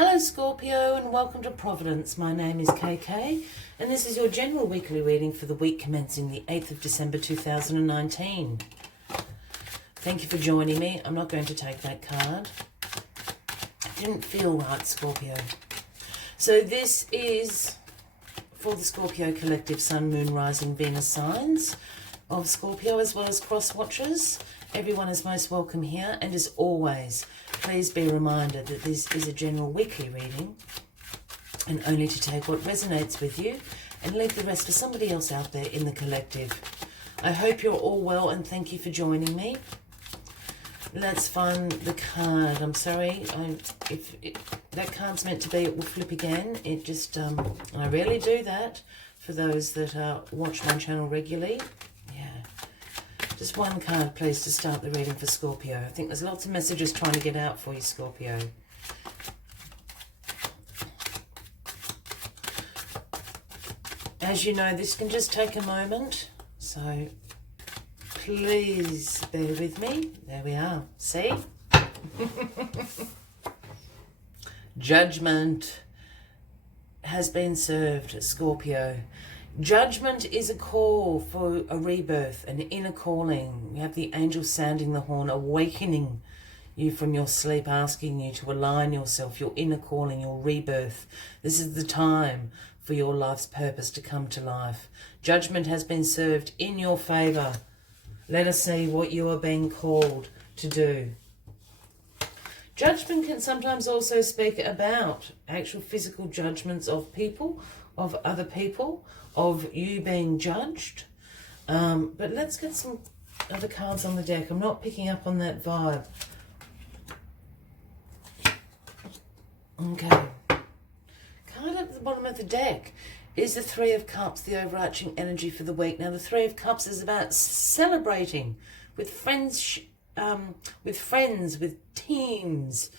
Hello Scorpio and welcome to Providence. My name is KK and this is your general weekly reading for the week commencing the 8th of December 2019. Thank you for joining me. I'm not going to take that card. It didn't feel right, Scorpio. So this is for the Scorpio collective Sun, Moon, Rising, Venus signs of Scorpio as well as cross watchers. Everyone is most welcome here, and as always, please be reminded that this is a general weekly reading and only to take what resonates with you and leave the rest for somebody else out there in the collective. I hope you're all well and thank you for joining me. Let's find the card. I'm sorry, if that card's meant to be, it will flip again. It just, I rarely do that for those that watch my channel regularly. Just one card, please, to start the reading for Scorpio. I think there's lots of messages trying to get out for you, Scorpio. As you know, this can just take a moment, so please bear with me. There we are. See? Judgment has been served, Scorpio. Judgment is a call for a rebirth, an inner calling. We have the angel sounding the horn, awakening you from your sleep, asking you to align yourself, your inner calling, your rebirth. This is the time for your life's purpose to come to life. Judgment has been served in your favor. Let us see what you are being called to do. Judgment can sometimes also speak about actual physical judgments of people, of other people, of you being judged. But let's get some other cards on the deck. I'm not picking up on that vibe. Okay. Card at the bottom of the deck is the Three of Cups, the overarching energy for the week. Now, the Three of Cups is about celebrating with friends, with teams,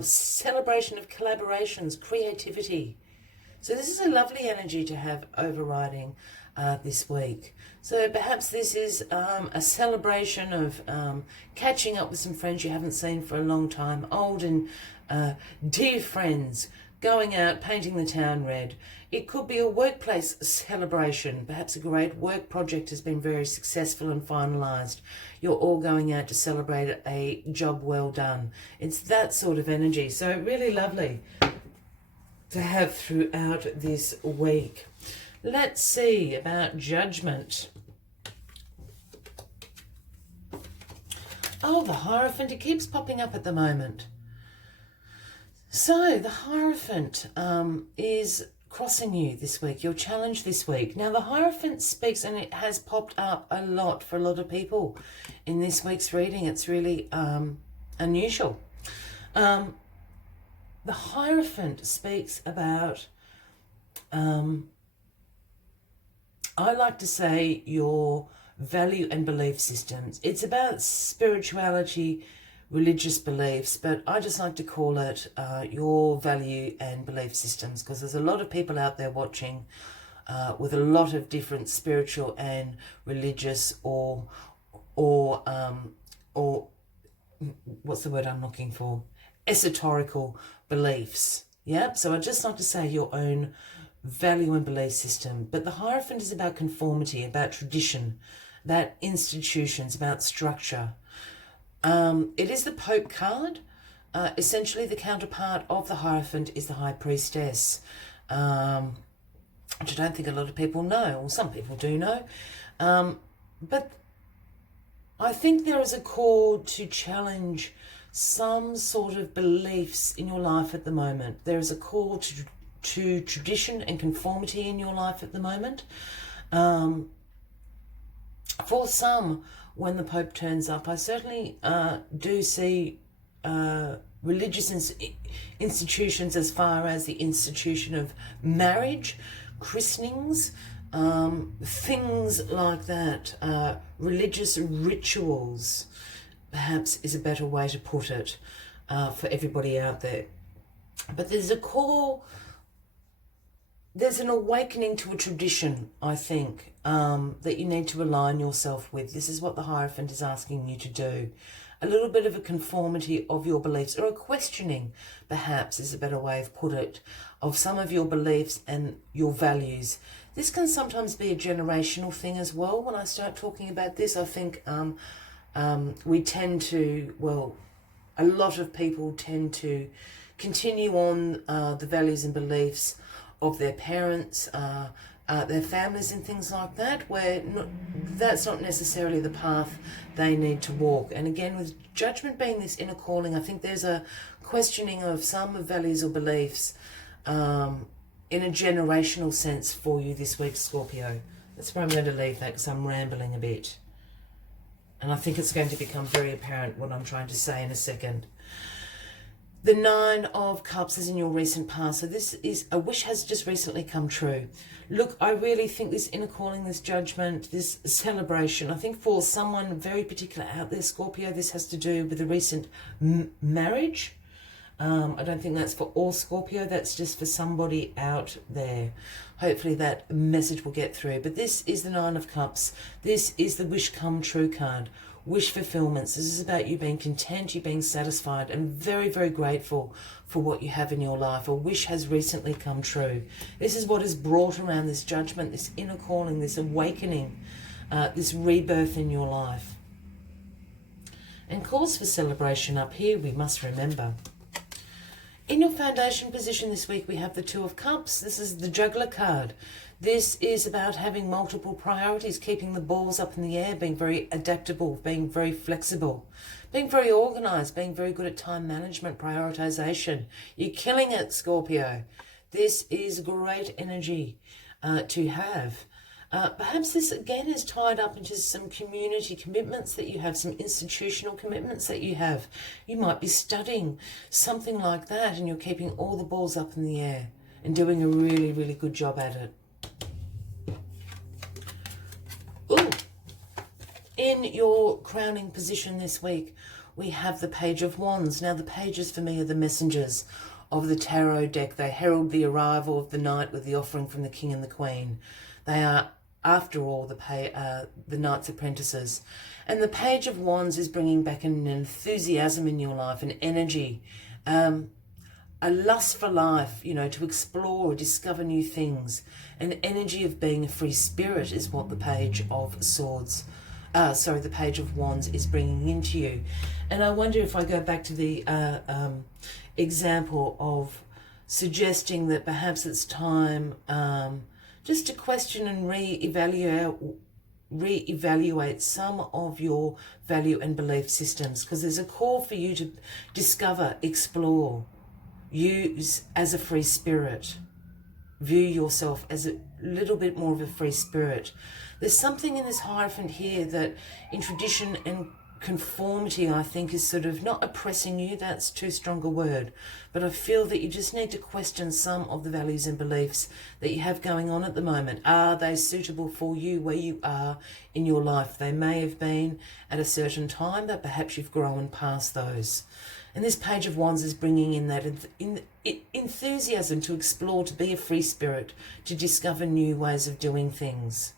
celebration of collaborations, creativity. So this is a lovely energy to have overriding this week. So perhaps this is a celebration of catching up with some friends you haven't seen for a long time, old and dear friends, going out, painting the town red. It could be a workplace celebration. Perhaps a great work project has been very successful and finalised. You're all going out to celebrate a job well done. It's that sort of energy. So really lovely to have throughout this week. Let's see about judgment. Oh, the Hierophant, it keeps popping up at the moment. So the Hierophant is crossing you this week, your challenge this week. Now the Hierophant speaks, and it has popped up a lot for a lot of people in this week's reading. It's really unusual. The Hierophant speaks about, I like to say, your value and belief systems. It's about spirituality, religious beliefs, but I just like to call it your value and belief systems, because there's a lot of people out there watching with a lot of different spiritual and religious or what's the word I'm looking for? Esoterical beliefs. Yeah, so I just like to say your own value and belief system. But the Hierophant is about conformity, about tradition, about institutions, about structure. It is the Pope card. Essentially, the counterpart of the Hierophant is the High Priestess, which I don't think a lot of people know, or some people do know. But I think there is a call to challenge some sort of beliefs in your life at the moment. There is a call to tradition and conformity in your life at the moment. For some, when the Pope turns up, I certainly do see religious institutions as far as the institution of marriage, christenings, things like that, religious rituals, perhaps is a better way to put it for everybody out there. But there's a call there's an awakening to a tradition, I think, that you need to align yourself with. This is what the Hierophant is asking you to do. A little bit of a conformity of your beliefs, or a questioning, perhaps, is a better way of put it, of some of your beliefs and your values. This can sometimes be a generational thing as well. When I start talking about this, I think we tend to, well, a lot of people tend to continue on the values and beliefs of their parents, their families and things like that, where that's not necessarily the path they need to walk. And again, with judgment being this inner calling, I think there's a questioning of some values or beliefs in a generational sense for you this week, Scorpio. That's where I'm going to leave that, because I'm rambling a bit. And I think it's going to become very apparent what I'm trying to say in a second. The Nine of Cups is in your recent past. So this is a wish has just recently come true. Look, I really think this inner calling, this judgment, this celebration, I think for someone very particular out there, Scorpio, this has to do with a recent marriage. I don't think that's for all Scorpio. That's just for somebody out there. Hopefully that message will get through. But this is the Nine of Cups. This is the wish come true card. Wish fulfillments. This is about you being content, you being satisfied, and very, very grateful for what you have in your life. A wish has recently come true. This is what is brought around this judgment, this inner calling, this awakening, this rebirth in your life. And cause for celebration up here, we must remember. In your foundation position this week, we have the Two of Cups. This is the Juggler card. This is about having multiple priorities, keeping the balls up in the air, being very adaptable, being very flexible, being very organised, being very good at time management, prioritisation. You're killing it, Scorpio. This is great energy to have. Perhaps this again is tied up into some community commitments that you have, some institutional commitments that you have. You might be studying something like that, and you're keeping all the balls up in the air and doing a really, really good job at it. Ooh. In your crowning position this week, we have the Page of Wands. Now, the pages for me are the messengers of the tarot deck. They herald the arrival of the night with the offering from the King and the Queen. They are, after all, the Knight's apprentices. And the Page of Wands is bringing back an enthusiasm in your life, an energy, a lust for life, you know, to explore, discover new things. An energy of being a free spirit is what the Page of the Page of Wands is bringing into you. And I wonder if I go back to the example of suggesting that perhaps it's time just to question and reevaluate some of your value and belief systems, because there's a call for you to discover, explore, use as a free spirit. View yourself as a little bit more of a free spirit. There's something in this Hierophant here that in tradition and conformity, I think, is sort of not oppressing you, that's too strong a word, but I feel that you just need to question some of the values and beliefs that you have going on at the moment. Are they suitable for you where you are in your life? They may have been at a certain time, but perhaps you've grown past those. And this Page of Wands is bringing in that enthusiasm to explore, to be a free spirit, to discover new ways of doing things.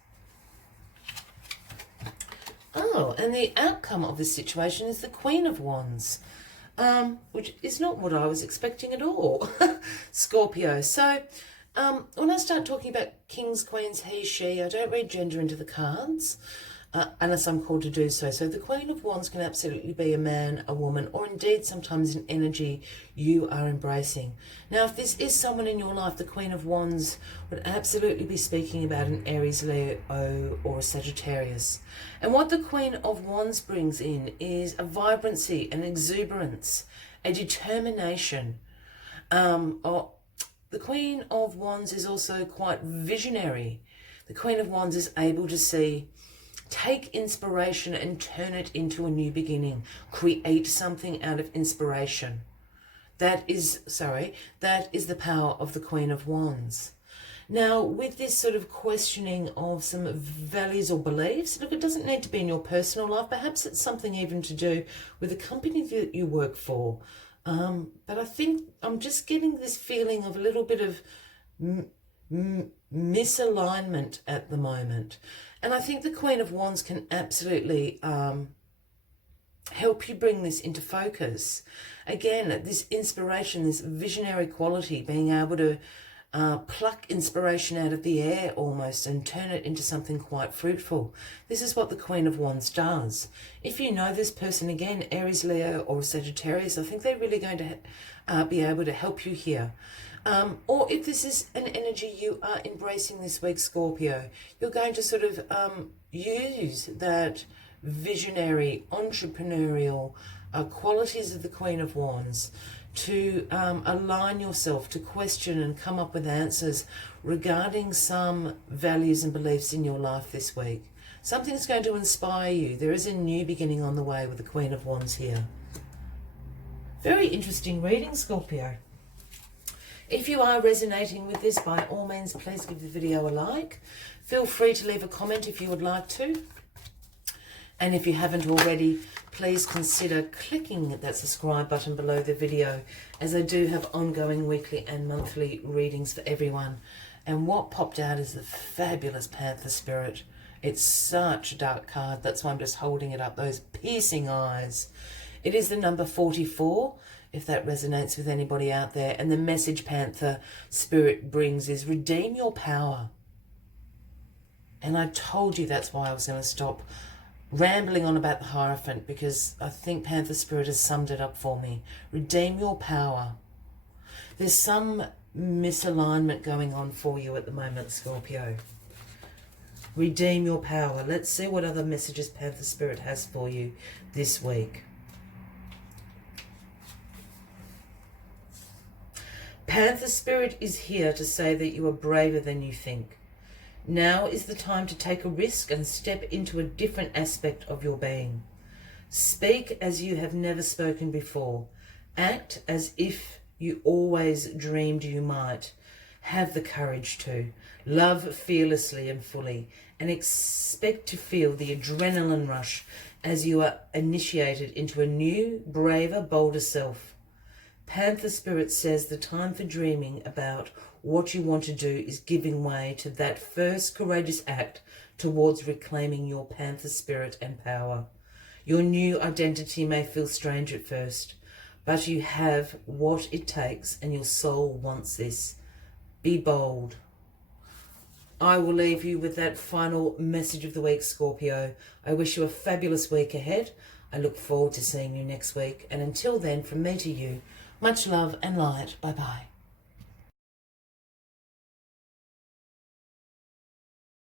Oh, and the outcome of this situation is the Queen of Wands, which is not what I was expecting at all, Scorpio. So when I start talking about kings, queens, he, she, I don't read gender into the cards unless I'm called to do so. So the Queen of Wands can absolutely be a man, a woman, or indeed sometimes an energy you are embracing. Now, if this is someone in your life, the Queen of Wands would absolutely be speaking about an Aries, Leo, or a Sagittarius. And what the Queen of Wands brings in is a vibrancy, an exuberance, a determination. The Queen of Wands is also quite visionary. The Queen of Wands is able to see, take inspiration and turn it into a new beginning. Create something out of inspiration. That is the power of the Queen of Wands. Now, with this sort of questioning of some values or beliefs, look, it doesn't need to be in your personal life. Perhaps it's something even to do with the company that you work for. But I think I'm just getting this feeling of a little bit of misalignment at the moment. And I think the Queen of Wands can absolutely help you bring this into focus. Again, this inspiration, this visionary quality, being able to pluck inspiration out of the air almost and turn it into something quite fruitful. This is what the Queen of Wands does. If you know this person, again, Aries, Leo or Sagittarius, I think they're really going to be able to help you here. Or if this is an energy you are embracing this week, Scorpio, you're going to sort of use that visionary, entrepreneurial qualities of the Queen of Wands to align yourself, to question and come up with answers regarding some values and beliefs in your life this week. Something's going to inspire you. There is a new beginning on the way with the Queen of Wands here. Very interesting reading, Scorpio. If you are resonating with this, by all means, please give the video a like. Feel free to leave a comment if you would like to. And if you haven't already, please consider clicking that subscribe button below the video, as I do have ongoing weekly and monthly readings for everyone. And what popped out is the fabulous Panther Spirit. It's such a dark card. That's why I'm just holding it up. Those piercing eyes. It is the number 44, if that resonates with anybody out there. And the message Panther Spirit brings is redeem your power. And I told you that's why I was going to stop rambling on about the Hierophant, because I think Panther Spirit has summed it up for me. Redeem your power. There's some misalignment going on for you at the moment, Scorpio. Redeem your power. Let's see what other messages Panther Spirit has for you this week. Panther Spirit is here to say that you are braver than you think. Now is the time to take a risk and step into a different aspect of your being. Speak as you have never spoken before. Act as if you always dreamed you might. Have the courage to. Love fearlessly and fully, and expect to feel the adrenaline rush as you are initiated into a new, braver, bolder self. Panther Spirit says the time for dreaming about what you want to do is giving way to that first courageous act towards reclaiming your Panther Spirit and power. Your new identity may feel strange at first, but you have what it takes and your soul wants this. Be bold. I will leave you with that final message of the week, Scorpio. I wish you a fabulous week ahead. I look forward to seeing you next week. And until then, from me to you, much love and light. Bye-bye.